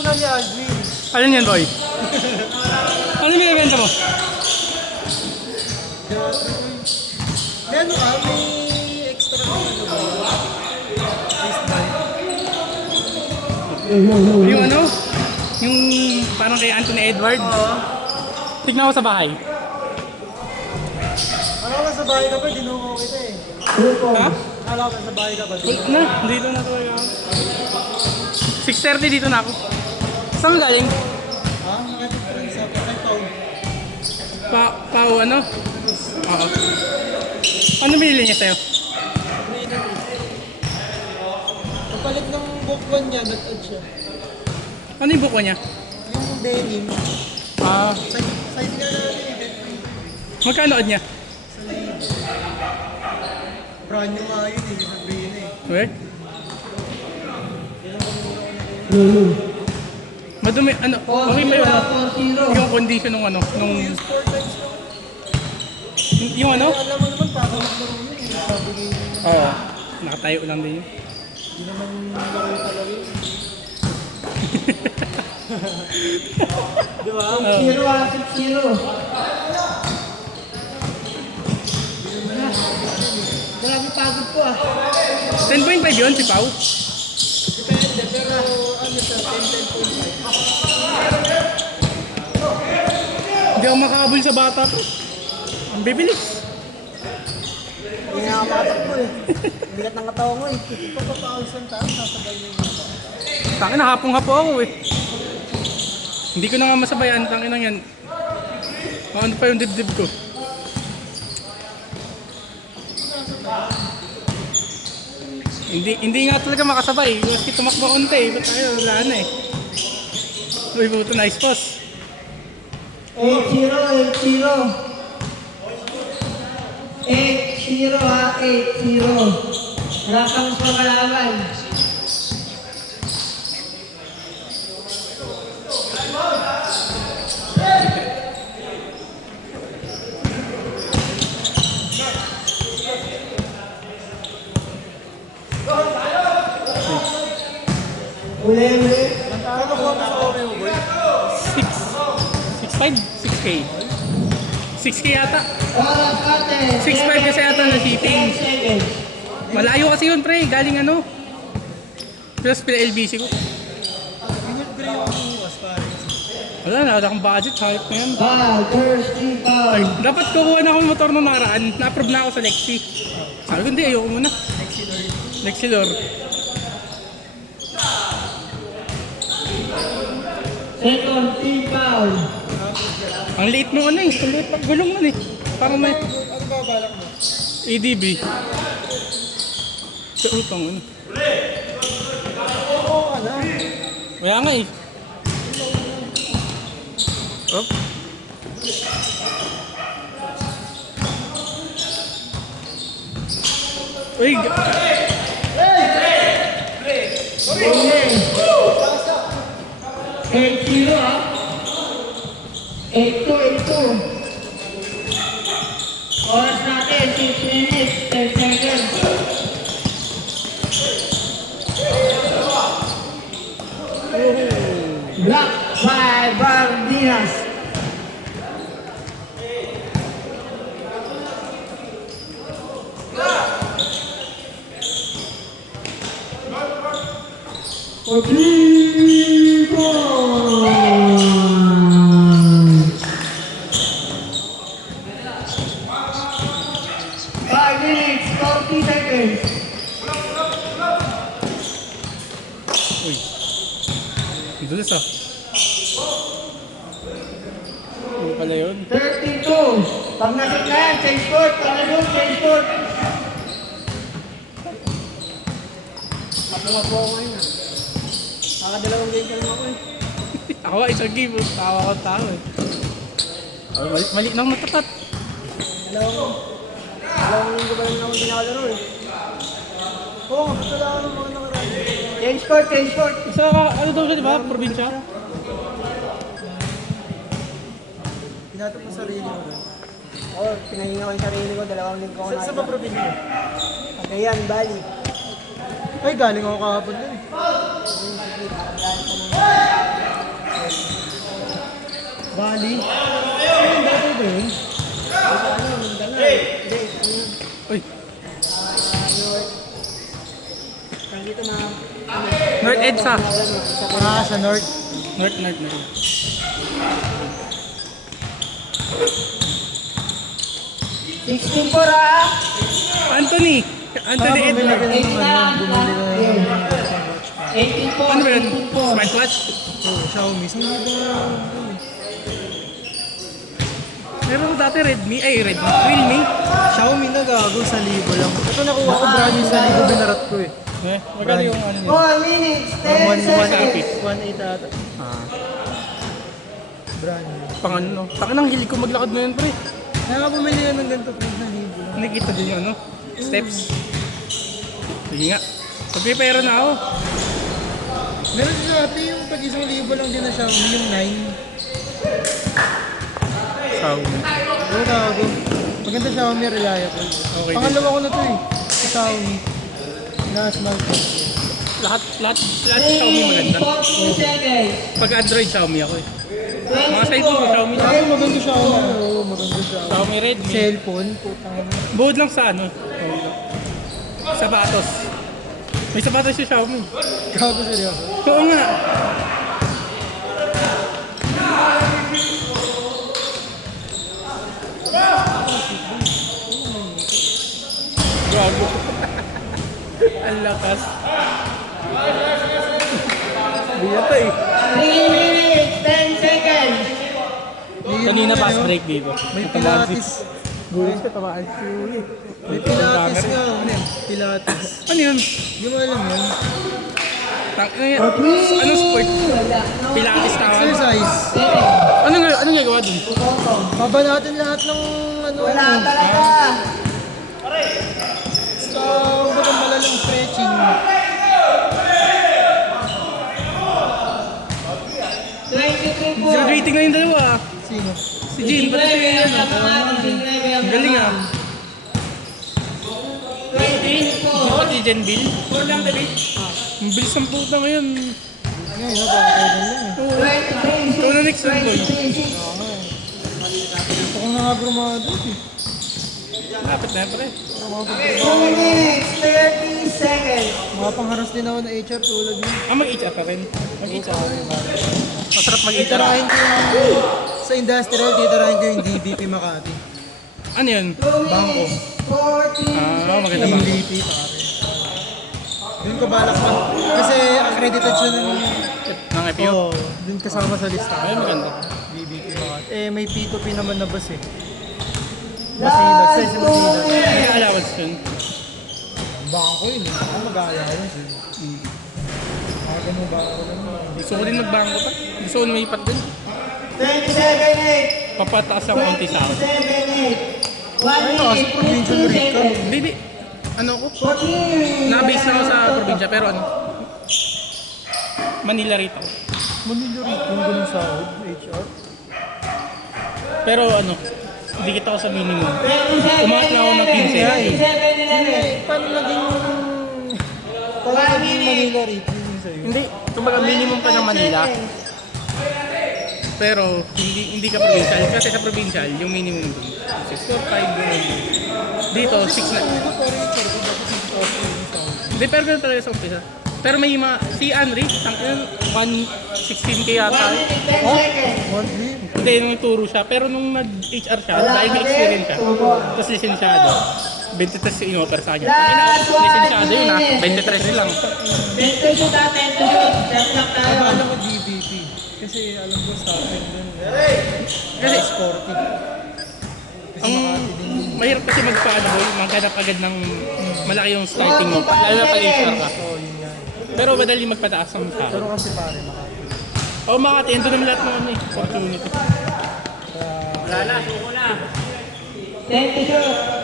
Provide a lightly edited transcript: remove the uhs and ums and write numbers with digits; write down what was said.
muna ni Aldwin. Alin yan, boy? Ano yung binibenta mo? May ano ka? May extra na ano ba? Yung ano? Yung parang kay Anthony Edward. Tignan ko sa bahay. Ano ka sa bahay ka ba? Dinungaw kita eh. Ha? Akala ko sa bahay ka ba? Na, dito na talaga ako. 6:30 dito na ako. Saan ka galing? Ha? Nakatid ko rin sa Patay Pao. Pao ano? Oo. Ano binili niya sa'yo? Kapalit ng bukwan niya, nag-add siya. Ano yung buko niya? Yung denim. Size nga natin eh. Magkano od niya? Brand new nga yun eh. Sabihin eh. Wait. Madumi, ano? Okay ba yun? Yung condition nung ano? Nung... Yung sport lights mo. Yung ano? Alam mo naman, parang maglaro yun eh. Sabi ko yun. Oo. Nakatayo lang din yun. Hindi naman laro talaga yun. Di ba? 0-6-0. Grabe pagod ko ah. 10.5 yun si Pao? Depende, pero ano siya, 10-10.5. Hindi ako makakabul sa bata ko. Ang bibilis. Hindi nga makatakbo eh. Bigat ng katawan mo eh. Pagpapawis ng taas, sasabay mo yung bata. Tangin na, hapong-hapo ako eh. Hindi ko na nga masabayan, tangin na yan. Ano pa yung dibdib ko? Hindi nga talaga makasabay. Maski tumakbo unti eh. Ba't tayo? Wala na eh. Uy, buto, nice pass. 8-0, 8-0. 8-0 ha, 8-0. Wala kang pagkalaban. Uli. Ano ko sa Oreo boy? 6.5? 6K. 6K yata. Oras kate. 6.5 kasi yata na shipping. Malayo kasi yun pre, galing ano. Plus pila LBC ko. Pinag gray yung iwas pare. Wala na, wala akong budget, hype na yan. Ball, first three Ay, ball. dapat kukuha na akong motor nung nakaraan. Na-approve na ako sa Lexi. Sabi ko hindi, ayoko muna. Lexilor. Second three ball. Ang liit nung ano eh, ang liit ng gulong nun eh. Parang may Ano ba balak mo? ADB. Sa utang ano. Oo, ano? Kaya nga eh. Op. Uy, 8-0 ha. 8-2, 8-2. Oras natin, 6 minutes, 10 seconds. Block by Bardinas. For 3 points. 5 minutes, 40 seconds. uy. Dulas ah. Ano pala yun? 32. Pag nasot na yan, change court. Pag nasot, change court. Mga po ako ngayon ah. Nakadalawang game ka lang ako eh. Ako isang game, tawa ko tao eh. Oh, mali nang matapat. Dalawang linggo pa lang ako hindi nakalaro eh. Oo, wala ako ng mga nakaraan. Change court, change court. Isa, ano daw siya diba? Probinsya? Pinatok mo sarili mo doon. Oo, pinahinga ko yung sarili ko. Dalawang linggo ko Sa ba probinsya? Cagayan, Bali. Ay, galing ako kahapon din. Bali. Ayun, dati ba yun? Ano, Mindanao. Hindi, ano yun? Uy, Tawag dito na... North EDSA. Sa North. North. 16 po ra. Anthony Bumili Edward. ka ng bumili ka ng 18 po. Ano ba yun? 18 po. Smartwatch? oh, Xiaomi. Saan mo ba? Meron dati Redmi. Realme. Xiaomi na gago, 1,000 lang. Ito nakuha ko brand new 1,000 binarat ko eh. Magkano yung ano niya? 4 minutes, 10 seconds. 1,800 ata. Brand new. Pang ano, no? Taka nang hilig ko maglakad na yun, pre. Kaya nga bumili ka ng ganito, 1,000 lang. Nakikita din yung ano, steps. Sige nga. Pagpipera na ako. Meron din dati yung pag 1,000 lang din na Xiaomi, yung 9. Xiaomi. Oo, gago. Maganda Xiaomi, reliable. Okay. Pangalawa ko na to eh. Sa Xiaomi. Na small phone. Lahat Xiaomi maganda. 40 seconds. Pag Android, Xiaomi ako eh. Mga cellphone ko, Xiaomi lang. Ay, maganda Xiaomi. Oo, maganda Xiaomi. Xiaomi Redmi. Cellphone, putang ina. Buod lang sa ano. Sapatos. May sapatos yung Xiaomi. Gago seryoso. Oo nga. Gago. Ang lakas. Biyata eh. 3 minutes, 10 seconds. Kanina fast break dito. May Pilates. Gulis ka, tamaan si Uli. May Pilates nga. Ano yun? Pilates. Ano yun? Hindi mo alam yan. Ano yan? Anong sport? Pilates tawag? Exercise. Anong gagawa dun? Baba natin lahat ng ano. Wala talaga. Basta bagang malalang stretching. 23 po. Graduating na yung dalawa. Sino? Si Jean, pati si ano. Ang galing ah. 20 po. Di ba si Jen Bill? Ang bilis ng puta ngayon. Ngayon, napakakailan lang eh. Oo. 23. Ikaw na next one, boy. Gusto ko na nga brumado eh. Lapit na, pre. 2 minutes, 30 seconds. Mga pangharas din ako na HR tulad mo. Mag-HR ka rin. Mag-HR. Masarap mag-HR. Titirahin ko yung sa industrial, titirahin ko yung DBP Makati. Ano yun? 2 minutes, 40 Maganda ba? DBP pare. Doon ko balak pa. Kasi accredited siya ng... Ng FU? Oo, doon kasama sa listahan. Ay, maganda. DBP Makati. Eh, may P2P naman na bus eh. Masinag, sa isa masinag. May allowance yun. Bangko yun eh. Ako mag-allowance yun. Ganun ba ako lang. Gusto ko din magbangko pa. Gusto ko may ipat din. 27 Papataas ang konti sa akin. 8 1 Ano, kasi minute, provincial 15 rate ka. seconds. Hindi. Ano ko? 14 Naka-base na ako sa probinsya pero ano? Manila rate ako. Manila rate yung ganun sa HR. Pero ano? Dikit ako sa minimum. 27 Umangat na ako ng 15. 27 11 Paano naging... Paano naging Manila rate yun sa'yo? Hindi. Kumbaga minimum pa ng Manila. Pero hindi ka provincial. Kasi sa provincial, yung minimum dun. 6.5 gano'n. Dito, 6 na. Ito pa rin, pero kung bakit hindi ako yung Hindi, pero ganun talaga sa umpisa. Pero may mga, si Henry, tangin 116k yata. 1 minute 10 seconds. monthly. Hindi, nung ituro siya. Pero nung nag-HR siya, dahil may experience siya, tapos lisensyado, 23 yung in-offer sa kanya. Last one Lisensyado yun ha, minute. 23 lang. 10 to shoot ah, 10 to shoot. Set lang tayo. Akala ko DBP. Kasi alam ko starting dun. Kasi, Sporty. Kasi ang Makati din yun. mahirap kasi magpaano boy, maghanap agad ng malaki yung starting mo, lalo na pag HR ka. Oo, yun yan. Pero madali magpataas ang sa Pero kasi pare, Makati. Oo, Makati, ando naman lahat ng ano eh, opportunity. Kaya... 10 to shoot.